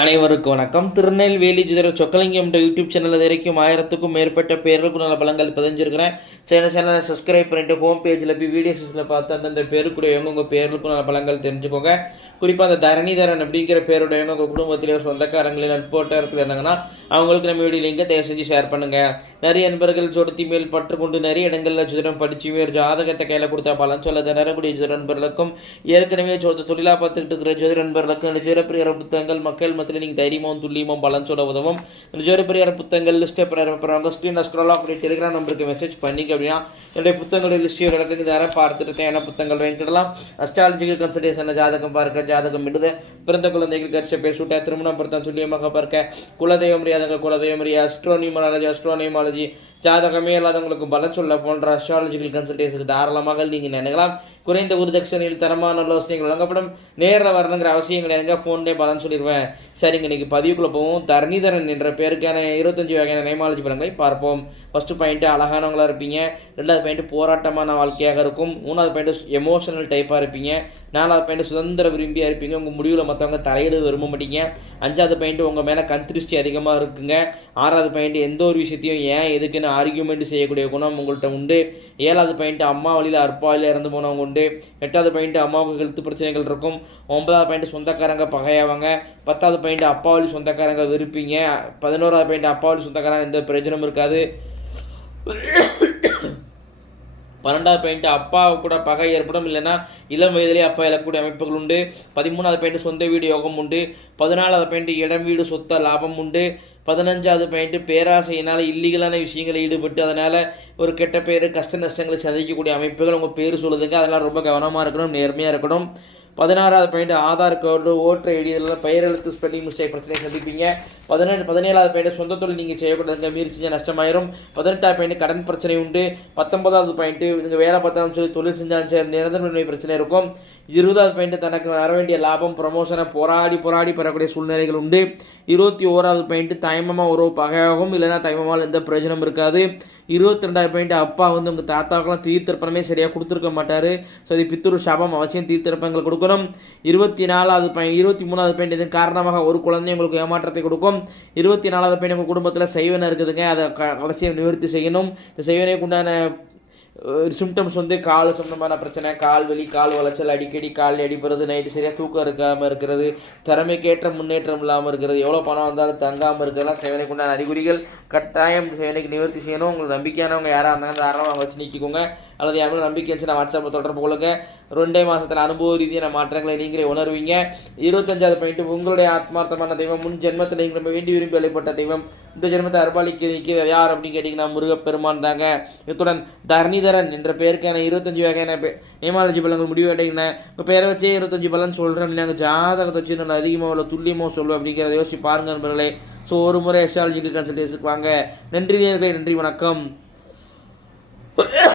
அனைவருக்கும் வணக்கம். திருநெல்வேலி ஜோதிட சொக்கலிங்கம் யூடியூப் சேனல் வரைக்கும் 1000க்கும் மேற்பட்ட பேர்களுக்கு நல்ல பலங்கள் பதிஞ்சிருக்கிறேன். சேனலை சப்ஸ்கிரைப் பண்ணிட்டு ஹோம் பேஜில் போய் வீடியோஸில் பார்த்து அந்தந்த பேருக்குடையவங்க உங்கள் பேர்களுக்கும் நல்ல பலங்கள் தெரிஞ்சுக்கோங்க. குறிப்பாக அந்த தரணிதரன் அப்படிங்கிற பேருடையவங்க உங்கள் குடும்பத்திலே சொந்தக்காரங்களில் நட்போட்டத்தில் இருந்தாங்கன்னா அவங்களுக்கு நம்ம வீடியோ லிங்கை தயவு செஞ்சு ஷேர் பண்ணுங்கள். நிறைய நண்பர்கள் சொடுத்தி மேல் பற்றுக்கொண்டு நிறைய இடங்களில் ஜோதிடம் படித்து ஒரு ஜாதகத்தை கையில் கொடுத்தா பலன் சொல்ல திணறக்கூடிய ஜோதிட நண்பர்களுக்கும் ஏற்கனவே தொழிலாக பார்த்துக்கிட்டு இருக்கிற ஜோதிட நண்பர்களுக்கும் சிறப்பிரியார புத்தகங்கள் மக்கள் மத்தியில் நீங்கள் தைரியமும் துல்லியமும் பலன் சொல்ல உதவும். ஜோதிடப்பிரியார புத்தகங்கள் லிஸ்ட்டை பெறவங்க ஸ்க்ரீன் ஸ்க்ரோலாக அப்படி டெலிகிராம் நம்பருக்கு மெசேஜ் பண்ணிக்க அப்படின்னா என்னுடைய புத்தகங்களுடைய லிஸ்ட் நடக்குது யாரும் பார்த்துட்டு தேவையான புத்தகங்கள் வாங்கிக்கலாம். அஸ்ட்ராலஜிக்கல் கன்சல்டேஷன் ஜாதகம் பார்க்க ஜாதகம் விடுது பிறந்த குழந்தைகள் கட்சி பேர் சூட்ட திருமணம் பொருத்தம் துல்லியமாக பார்க்க குலதெய்வம் குலதெய்வம் அஸ்ட்ரோனிமாலஜி ஜாதகமே இல்லாதவங்களுக்கு பலன் சொல்ல போன்ற அஸ்ட்ராலஜிக்கல் கன்சல்டேஷனுக்கு தாராளமாக நீங்கள் நினைக்கலாம். குறைந்த குருதட்சணையில் தரமான ஆலோசனைகள் வழங்கப்படும். நேரில் வரணுங்கிற அவசியம் கிடையாதுங்க, ஃபோன்லேயே பலன் சொல்லிடுவேன். சரிங்க, இன்னைக்கு பதிவுக்குள்ளே போவோம். தரணிதரன் என்ற பேருக்கான 25 வகையான நேமாலஜி பலன்களை பார்ப்போம். ஃபஸ்ட்டு பாயிண்ட்டு அழகானவங்களாக இருப்பீங்க. 2வது பாயிண்ட்டு போராட்டமான வாழ்க்கையாக இருக்கும். 3வது பாயிண்ட்டு எமோஷனல் டைப்பாக இருப்பீங்க. 4வது பாயிண்ட்டு சுதந்திர விரும்பியாக இருப்பீங்க. உங்கள் முடிவில் மற்றவங்க தலையிட விரும்ப மாட்டீங்க. 5வது பாயிண்ட்டு உங்கள் மேலே கண்திருஷ்டி அதிகமாக இருக்குங்க. 6வது பாயிண்ட்டு எந்த ஒரு விஷயத்தையும் ஏன் எதுக்குன்னு ஆர்கியூமெண்ட் செய்யக்கூடிய குணம் உங்கள்கிட்ட உண்டு. 7வது பாயிண்ட்டு அம்மா வழியில் அற்பாவில் இறந்து போனவங்க உண்டு. 8வது பாயிண்ட்டு அம்மாவுக்கு ஹெல்த் பிரச்சனைகள் இருக்கும். 9வது பாயிண்ட்டு சொந்தக்காரங்க பகையாவாங்க. 10வது பாயிண்ட்டு அப்பா வழி சொந்தக்காரங்க வெறுப்பீங்க. 11வது பாயிண்ட்டு அப்பா வழி சொந்தக்காரங்க எந்த பிரயோஜனமும் இருக்காது. 12வது பாயிண்ட்டு அப்பா கூட பகை ஏற்படும், இல்லைன்னா இளம் வயதிலே அப்பா இழக்கக்கூடிய அமைப்புகள் உண்டு. 13வது பாயிண்ட்டு சொந்த வீடு யோகம் உண்டு. 14வது பாயிண்ட்டு இடம் வீடு சொத்த லாபம் உண்டு. 15வது பாயிண்ட்டு பேராசையினால் இல்லீகலான விஷயங்களில் ஈடுபட்டு அதனால் ஒரு கெட்ட பேர் கஷ்ட நஷ்டங்களை சந்திக்கக்கூடிய அமைப்புகள் உங்கள் பேர் சொல்லுதுங்க. அதெல்லாம் ரொம்ப கவனமாக இருக்கணும், நேர்மையாக இருக்கணும். 16வது point Aadhaar card voter ID இதெல்லாம் பெயரெழுத்து ஸ்பெல்லிங் மிஸ்டேக் பிரச்சனை சந்திப்பீங்க. 17வது பாயிண்ட் சொந்த தொழில் நீங்கள் செய்யக்கூடாதுங்க, மீறி செஞ்சால் நஷ்டமாயிரும். 18வது பாயிண்ட் கடன் பிரச்சனை உண்டு. 19வது பாயிண்ட் நீங்கள் வேலை பார்த்தாலும் சொல்லி தொழில் செஞ்சாலும் சரி நிரந்தர பிரச்சனை இருக்கும். 20வது பாயிண்ட் தனக்கு வர வேண்டிய லாபம் ப்ரமோஷனை போராடி பெறக்கூடிய சூழ்நிலைகள் உண்டு. 21வது பாயிண்ட் தயமமாக ஒரு பகையாகும், இல்லைன்னா தயமமால் எந்த பிரயோஜனம் இருக்காது. 22வது பாயிண்ட் அப்பா உங்கள் தாத்தாக்கெல்லாம் தீர்த்திருப்பனமே சரியாக கொடுத்துருக்க மாட்டார். ஸோ அது பித்துரு சாபம் அவசியம் தீர்த்திருப்பங்கள் கொடுக்கணும். 24வது பாயிண்ட் 23வது பாயிண்ட் இதன் காரணமாக ஒரு குழந்தை உங்களுக்கு ஏமாற்றத்தை கொடுக்கும். 24வது பாயிண்ட் உங்கள் குடும்பத்தில் செய்வனை இருக்குதுங்க, அதை அவசியம் நிவர்த்தி செய்யணும். இந்த செய்வனைக்கு உண்டான சிம்டம்ஸ் கால் சம்பந்தமான பிரச்சனை, கால் வலி, கால் வளைச்சல், அடிக்கடி கால் அடிப்படுறது, நைட்டு சரியாக தூக்கம் இருக்காமல் இருக்கிறது, திறமைக்கேற்ற முன்னேற்றம் இல்லாமல் இருக்கிறது, எவ்வளோ பணம் வந்தாலும் தங்காமல் இருக்கிறதுலாம் சேவனைக்கு உண்டான அறிகுறிகள். கட்டாயம் சேவனைக்கு நிவர்த்தி செய்யணும். உங்களுக்கு நம்பிக்கையானவங்க யாராக இருந்தாங்க தாராளமாக வச்சு நீக்கிக்கோங்க. அல்லது யாரும் நம்பிக்கை இருந்துச்சுன்னா வாட்ஸ்அப்பில் தொடர்பு கொள்ளுங்க. 2 மாதத்தில் அனுபவ ரீதியான மாற்றங்களை நீங்களே உணர்வீங்க. 25வது பாயிண்ட் உங்களுடைய ஆத்மார்த்தமான தெய்வம் முன் ஜென்மத்தில் நீங்கள் நம்ம வேண்டி விரும்பி வழிபட்ட தெய்வம் இந்த ஜென்மத்தை அர்பாலிக்கு நிற்கிறது யார் அப்படின்னு கேட்டிங்கன்னா முருகப்பெருமான் தாங்க. இத்துடன் தரணிதரன் என்ற பெயருக்கான 25 வகையான நேமாலஜி பலன்கள் முடிவு கேட்டிங்கன்னா உங்கள் பேரை வச்சே 25 பலன் சொல்கிறேன். நாங்கள் ஜாதகத்தை வச்சு நல்லா அதிகமாக உள்ள துல்லியமாக சொல்லுவோம் அப்படிங்கிறத யோசிச்சு பாருங்க நண்பர்களே. ஸோ ஒரு முறை அஸ்ட்ராலஜிக்கல் கன்சல்டேஷனுக்கு வாங்க. நன்றி, வணக்கம்.